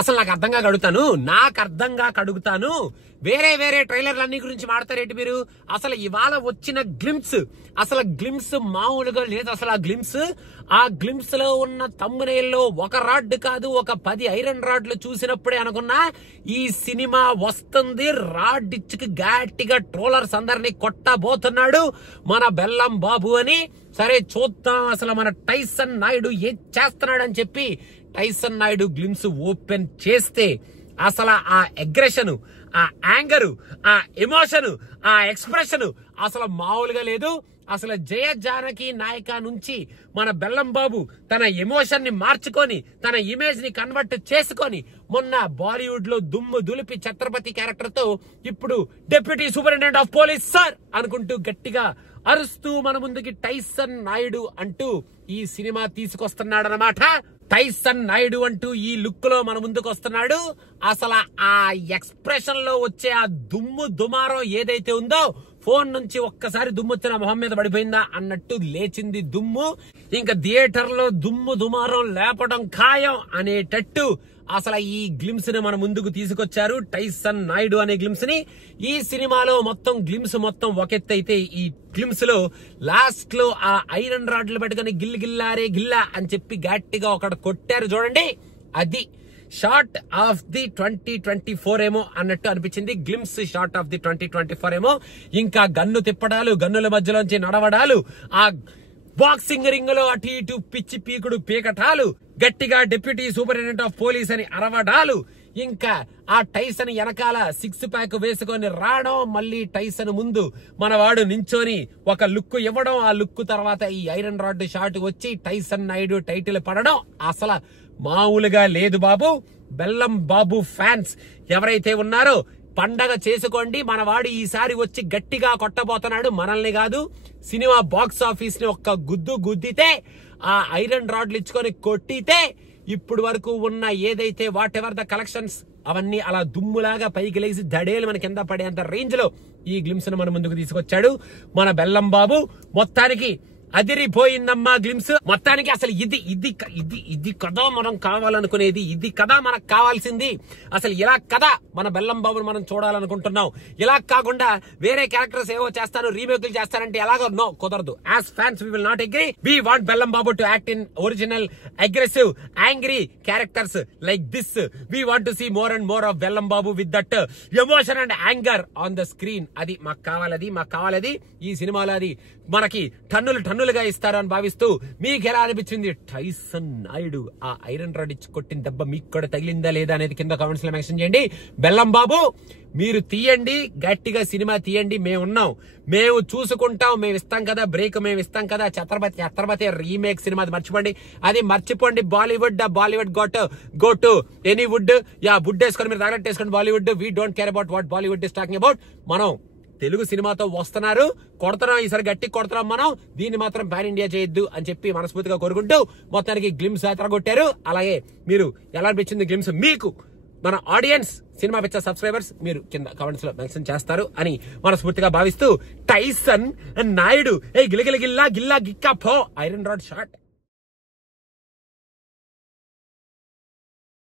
అసలు నాకు అర్థంగా కడుగుతాను వేరే వేరే ట్రైలర్లన్నీ గురించి మాడతారేంటి మీరు? అసలు ఇవాళ వచ్చిన గ్లిమ్స్ మామూలుగా లేదు. అసలు ఆ గ్లిమ్స్ లో ఉన్న థంబ్నెయిల్లో ఒక రాడ్ కాదు, ఒక 10 ఐరన్ రాడ్లు చూసినప్పుడే అనుకున్నా ఈ సినిమా వస్తుంది. రాడ్ ఇచ్చుకి గట్టిగా ట్రోలర్స్ అందరినీ కొట్టబోతున్నాడు మన బెల్లం బాబు అని. సరే చూద్దాం అసలు మన టైసన్ నాయుడు ఏం చేస్తున్నాడు అని చెప్పి టైసన్ నాయుడు గ్లిమ్స్ ఓపెన్ చేస్తే అసలు ఆ అగ్రెషన్, ఆ యాంగర్, ఆ ఎమోషన్, ఆ ఎక్స్ప్రెషన్ అసలు మామూలుగా లేదు. అసలు జయ జానకి నాయక నుంచి మన బెల్లం బాబు తన ఎమోషన్ ని మార్చుకొని తన ఇమేజ్ ని కన్వర్ట్ చేసుకొని మొన్న బాలీవుడ్ లో దుమ్ము దులిపి ఛత్రపతి క్యారెక్టర్ తో ఇప్పుడు deputy superintendent of police sir అనుకుంటూ గట్టిగా అరుస్తూ మన ముందుకి టైసన్ నాయుడు అంటూ ఈ సినిమా తీసుకొస్తున్నాడనమాట. టైసన్ నాయుడు అంటూ ఈ లుక్ లో మన ముందుకు వస్తున్నాడు. అసలు ఆ ఎక్స్ప్రెషన్ లో వచ్చే ఆ దుమారం ఏదైతే ఉందో, ఫోన్ నుంచి ఒక్కసారి దుమ్ము వచ్చిన మొహం మీద పడిపోయిందా అన్నట్టు లేచింది దుమ్ము. ఇంకా థియేటర్ లో దుమారం లేపడం ఖాయం అనేటట్టు అసలు ఈ గ్లిమ్స్ ని మన ముందుకు తీసుకొచ్చారు. టైసన్ నాయుడు అనే గ్లిమ్స్ ని ఈ సినిమాలో గ్లిమ్స్ మొత్తం ఒకెత్త అయితే, ఈ గ్లిమ్స్ లో లాస్ట్ లో ఆ ఐరన్ రాడ్లు పెట్టుకుని గిల్లారే గిల్లా అని చెప్పి గట్టిగా ఒకటి కొట్టారు చూడండి. అది షార్ట్ ఆఫ్ ది 2024 ఏమో అన్నట్టు అనిపించింది. గ్లిమ్స్ షార్ట్ ఆఫ్ ది 2024 ఏమో. ఇంకా గన్ను తిప్పడాలు, గన్నుల మధ్యలోంచి నడవడాలు, ఆ బాక్సింగ్ రింగ్ లో అటు ఇటు పిచ్చి పీకుడు పీకటాలు, గట్టిగా డిప్యూటీ సూపరింటెండెంట్ ఆఫ్ పోలీస్ అని అరవడాలు, ఇంకా ఆ టైసన్ వెనకాల 6 ప్యాక్ వేసుకొని రావడం, మళ్ళీ టైసన్ ముందు మనవాడు నించొని ఒక లుక్ ఇవ్వడం, ఆ లుక్ తర్వాత ఈ ఐరన్ రాడ్ షాట్ వచ్చి టైసన్ నాయుడు టైటిల్ పడడం అసలు మామూలుగా లేదు బాబు. బెల్లం బాబు ఫ్యాన్స్ ఎవరైతే ఉన్నారో పండగ చేసుకోండి. మనవాడు ఈసారి వచ్చి గట్టిగా కొట్టబోతున్నాడు, మనల్ని కాదు. సినిమా బాక్స్ ఆఫీస్ ని ఒక్క గుద్దితే, ఆ ఐరన్ రాడ్లు ఇచ్చుకొని కొట్టితే ఇప్పుడు వరకు ఉన్న ఏదైతే వాట్ ఎవర్ ద కలెక్షన్స్ అవన్నీ అలా దుమ్ములాగా పైకి లేసి దడేలు మన కింద పడేంత రేంజ్ లో ఈ గ్లిమ్స్ ను మన ముందుకు తీసుకొచ్చాడు మన బెల్లం బాబు. మొత్తానికి అదిరిపోయిందమ్మా గ్లిమ్స్. మొత్తానికి అసలు ఇది కదా మనం కావాలనుకునేది, ఇది కదా మనకు కావాల్సింది. అసలు ఇలా కదా మన బెల్లం బాబుని మనం చూడాలనుకుంటున్నాం. ఇలా కాకుండా వేరే క్యారెక్టర్స్ ఏవో చేస్తాను, రీమేక్లు చేస్తారంటే ఎలాగో నో, కుదరదు. As fans we will not agree. We want Bellam Babu to act in original aggressive angry characters like this. We want to see more and more of Bellam Babu with that emotion and anger on the screen. అది మాకు కావాలది. ఈ సినిమాలో అది మనకి టన్నులుగా ఇస్తారు అని భావిస్తూ మీకు ఎలా అనిపించింది టైసన్ నాయుడు ఆ ఐరన్ రాడ్ ఇచ్చి కొట్టిన దెబ్బ మీకు కూడా తగిలిందా లేదా అనేది కింద కామెంట్స్ లో మెన్షన్ చేయండి. బెల్లం బాబు మీరు తీయండి, గట్టిగా సినిమా తీయండి, మేము చూసుకుంటాం, మేము ఇస్తాం కదా బ్రేక్, మేము ఇస్తాం కదా. ఛత్రపతి రీమేక్ సినిమా అది మర్చిపోండి. Bollywood go to any wood, wood వేసుకొని మీరు తగలెట్టేసుకోండి Bollywood. We don't care about what Bollywood is talking about. మనం తెలుగు సినిమాతో వస్తున్నారు, కొడుతున్నాం, ఈసారి గట్టి కొడుతున్నాం మనం. దీన్ని మాత్రం పాన్ ఇండియా చేయొద్దు అని చెప్పి మనస్ఫూర్తిగా కోరుకుంటూ మొత్తానికి గ్లిమ్స్ కొట్టారు. అలాగే మీరు ఎలా అనిపించింది గ్లిమ్స్ మీకు? మన ఆడియన్స్, సినిమా పిచ్చ సబ్స్క్రైబర్స్ మీరు కింద కామెంట్స్ లో మెన్షన్ చేస్తారు అని మనస్ఫూర్తిగా భావిస్తూ టైసన్ నాయుడు గిల్లా గిల్లా గిక్కా పో ఐరన్ రాడ్ షాట్.